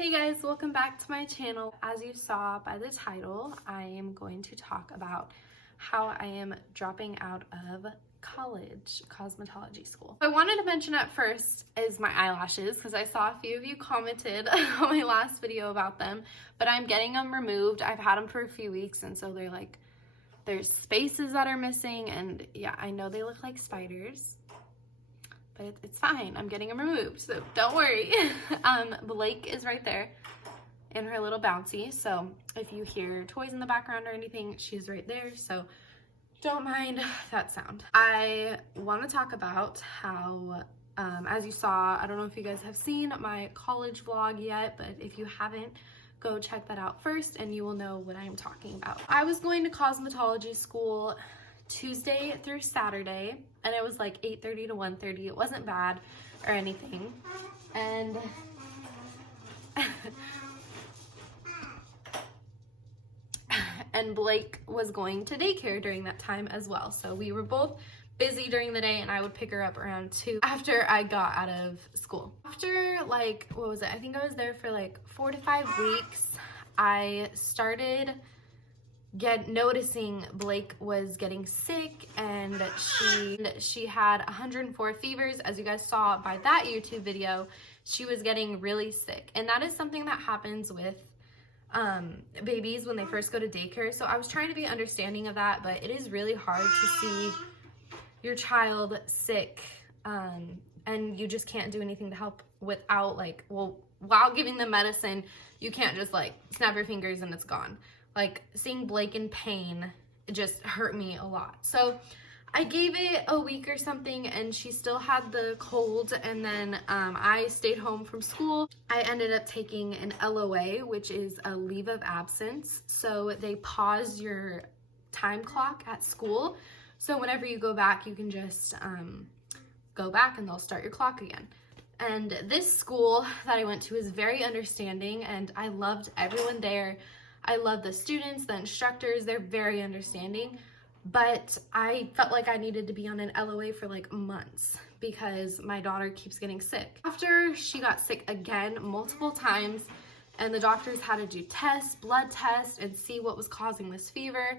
Hey guys, welcome back to my channel. As you saw by the title, I am going to talk about how I am dropping out of college cosmetology school. I wanted to mention at first is my eyelashes because I saw a few of you commented on my last video about them, but I'm getting them removed. I've had them for a few weeks and so they're like, there's spaces that are missing and yeah, I know they look like spiders. But it's fine. I'm getting them removed, so don't worry. Blake is right there in her little bouncy, so if you hear toys in the background or anything, she's right there, so don't mind that sound. I want to talk about how, as you saw, I don't know if you guys have seen my college vlog yet, but if you haven't, go check that out first and you will know what I am talking about. I was going to cosmetology school Tuesday through Saturday, and it was like 8:30 to 1:30. It wasn't bad or anything. And and Blake was going to daycare during that time as well. So we were both busy during the day and I would pick her up around 2 after I got out of school. After like, what was it? I think I was there for like 4 to 5 weeks. I started noticing Blake was getting sick and she had 104 fevers. As you guys saw by that YouTube video, she was getting really sick, and that is something that happens with babies when they first go to daycare. So I was trying to be understanding of that, but it is really hard to see your child sick and you just can't do anything to help without like, well, while giving them medicine, you can't just like snap your fingers and it's gone. Like, seeing Blake in pain just hurt me a lot. So I gave it a week or something and she still had the cold, and then I stayed home from school. I ended up taking an LOA, which is a leave of absence. So they pause your time clock at school. So whenever you go back, you can just go back and they'll start your clock again. And this school that I went to is very understanding and I loved everyone there. I love the students, the instructors, they're very understanding, but I felt like I needed to be on an LOA for like months because my daughter keeps getting sick. After she got sick again multiple times and the doctors had to do tests, blood tests, and see what was causing this fever,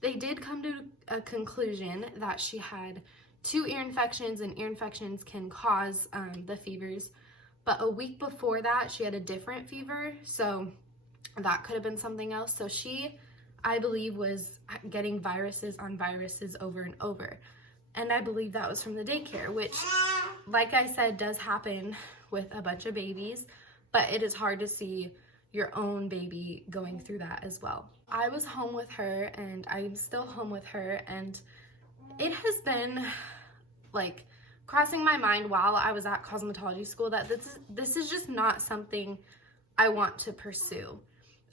they did come to a conclusion that she had 2 ear infections, and ear infections can cause the fevers. But a week before that, she had a different fever, so that could have been something else. So she, I believe, was getting viruses on viruses over and over. And I believe that was from the daycare, which, like I said, does happen with a bunch of babies, but it is hard to see your own baby going through that as well. I was home with her and I'm still home with her, and it has been like crossing my mind while I was at cosmetology school that this is just not something I want to pursue.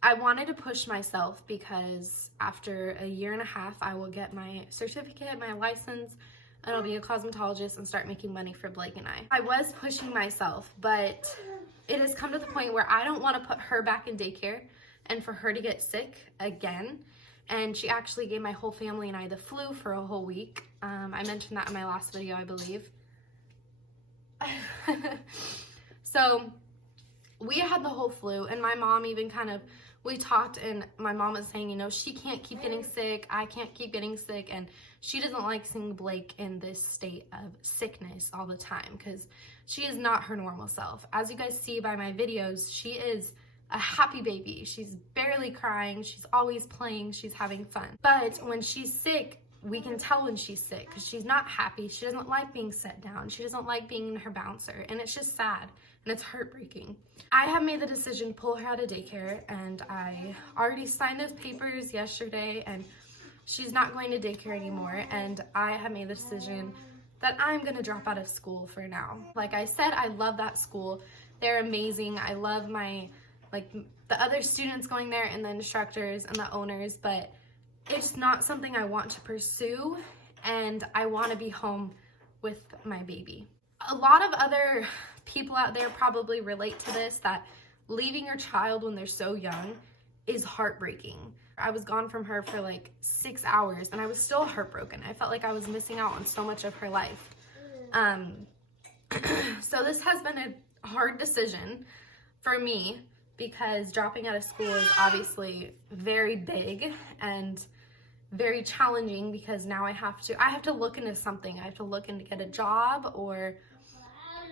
I wanted to push myself because after a year and a half, I will get my certificate, my license, and I'll be a cosmetologist and start making money for Blake and I. I was pushing myself, but it has come to the point where I don't want to put her back in daycare and for her to get sick again. And she actually gave my whole family and I the flu for a whole week. I mentioned that in my last video, I believe. So we had the whole flu, and my mom even we talked, and my mom was saying, you know, she can't keep getting sick, I can't keep getting sick, and she doesn't like seeing Blake in this state of sickness all the time because she is not her normal self. As you guys see by my videos, she is a happy baby. She's barely crying, she's always playing, she's having fun. But when she's sick, we can tell when she's sick because she's not happy. She doesn't like being set down. She doesn't like being in her bouncer, and it's just sad and it's heartbreaking. I have made the decision to pull her out of daycare, and I already signed those papers yesterday, and she's not going to daycare anymore, and I have made the decision that I'm gonna drop out of school for now. Like I said, I love that school. They're amazing. I love the other students going there and the instructors and the owners, but it's not something I want to pursue, and I want to be home with my baby. A lot of other people out there probably relate to this, that leaving your child when they're so young is heartbreaking. I was gone from her for like 6 hours and I was still heartbroken. I felt like I was missing out on so much of her life. So this has been a hard decision for me because dropping out of school is obviously very big and very challenging, because now I have to look into something. I have to look into get a job or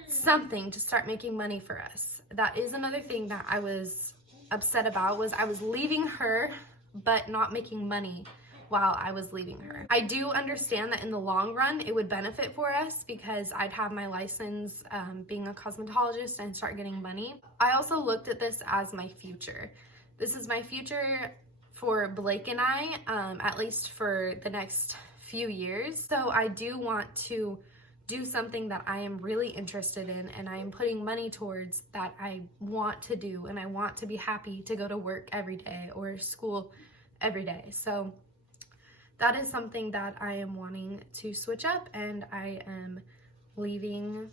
something to start making money for us. That is another thing that I was upset about, was I was leaving her but not making money while I was leaving her. I do understand that in the long run it would benefit for us, because I'd have my license being a cosmetologist and start getting money. I also looked at this as my future. This is my future for Blake and I, at least for the next few years. So I do want to do something that I am really interested in, and I am putting money towards, that I want to do, and I want to be happy to go to work every day or school every day. So that is something that I am wanting to switch up, and I am leaving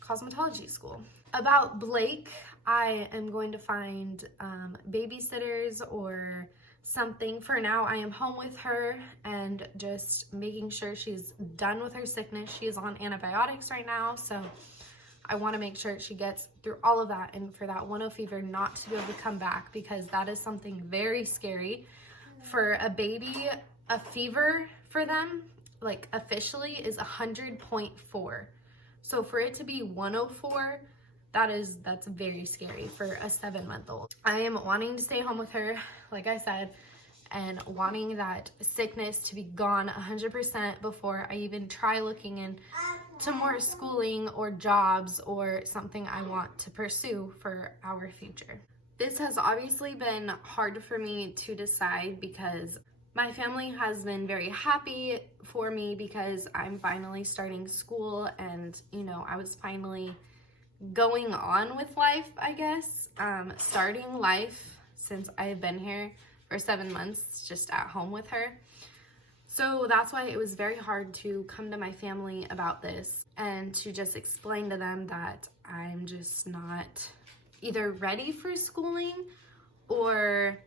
cosmetology school. About Blake, I am going to find babysitters or something. For now, I am home with her and just making sure she's done with her sickness. She is on antibiotics right now, so I want to make sure she gets through all of that, and for that 1-0 fever not to be able to come back, because that is something very scary. For a baby, a fever for them, like officially, is 100.4. So for it to be 104, that's very scary for a 7-month-old. I am wanting to stay home with her, like I said, and wanting that sickness to be gone 100% before I even try looking into more schooling or jobs or something I want to pursue for our future. This has obviously been hard for me to decide, because my family has been very happy for me because I'm finally starting school, and I was finally going on with life, I guess, starting life, since I've been here for 7 months just at home with her. So that's why it was very hard to come to my family about this and to just explain to them that I'm just not either ready for schooling or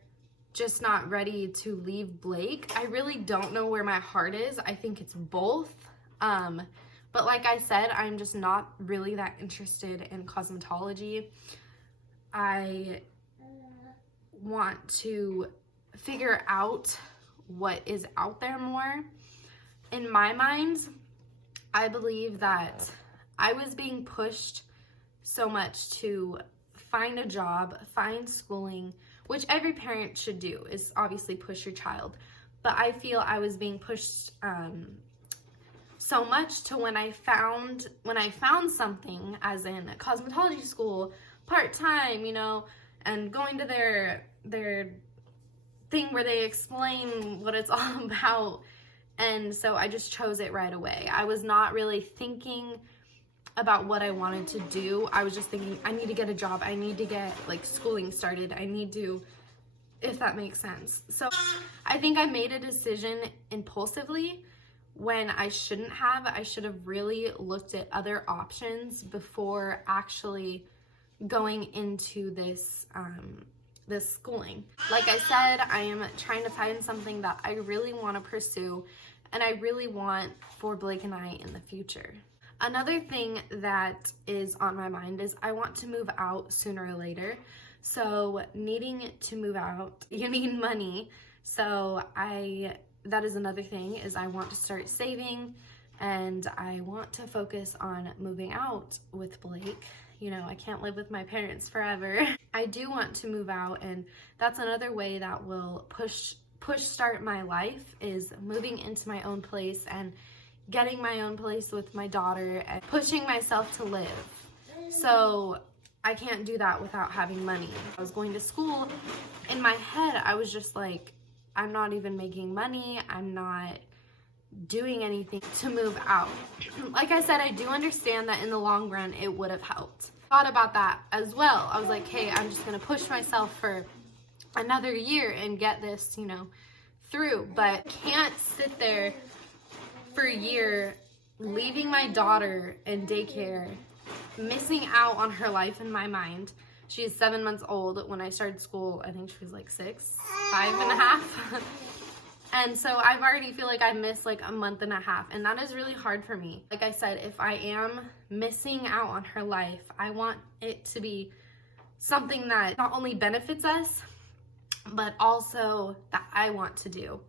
just not ready to leave Blake. I really don't know where my heart is. I think it's both. But like I said, I'm just not really that interested in cosmetology. I want to figure out what is out there more. In my mind, I believe that I was being pushed so much to find a job, find schooling, which every parent should do, is obviously push your child. But I feel I was being pushed so much to when I found something, as in a cosmetology school, part-time, and going to their thing where they explain what it's all about. And so I just chose it right away. I was not really thinking about what I wanted to do. I was just thinking, I need to get a job. I need to get schooling started. I need to, if that makes sense. So I think I made a decision impulsively when I shouldn't have. I should have really looked at other options before actually going into this this schooling. Like I said, I am trying to find something that I really want to pursue, and I really want for Blake and I in the future. Another thing that is on my mind is I want to move out sooner or later. So needing to move out, you need money. So that is another thing, is I want to start saving, and I want to focus on moving out with Blake. I can't live with my parents forever. I do want to move out, and that's another way that will push start my life, is moving into my own place and getting my own place with my daughter and pushing myself to live. So I can't do that without having money. I was going to school. In my head, I was just like, I'm not even making money. I'm not doing anything to move out. Like I said, I do understand that in the long run, it would have helped. Thought about that as well. I was like, hey, I'm just gonna push myself for another year and get this, through. But can't sit there for a year, leaving my daughter in daycare, missing out on her life in my mind. She is 7 months old. When I started school, I think she was like 5.5. And so I've already feel like I missed like a month and a half, and that is really hard for me. Like I said, if I am missing out on her life, I want it to be something that not only benefits us, but also that I want to do,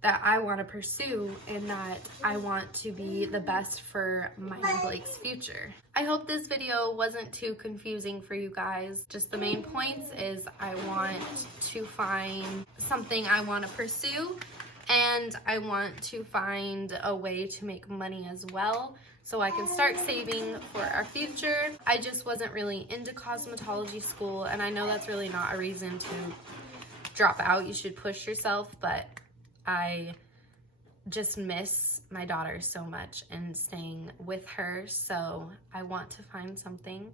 that I want to pursue, and that I want to be the best for my and Blake's future. I hope this video wasn't too confusing for you guys. Just the main points is I want to find something I want to pursue, and I want to find a way to make money as well, so I can start saving for our future. I just wasn't really into cosmetology school, and I know that's really not a reason to drop out. You should push yourself, but I just miss my daughter so much and staying with her, so I want to find something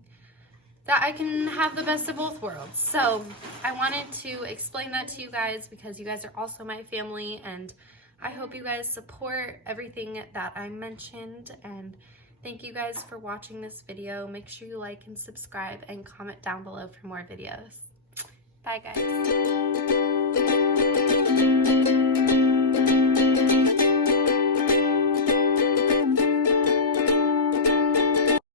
that I can have the best of both worlds. So I wanted to explain that to you guys because you guys are also my family, and I hope you guys support everything that I mentioned, and thank you guys for watching this video. Make sure you like and subscribe and comment down below for more videos. Bye guys.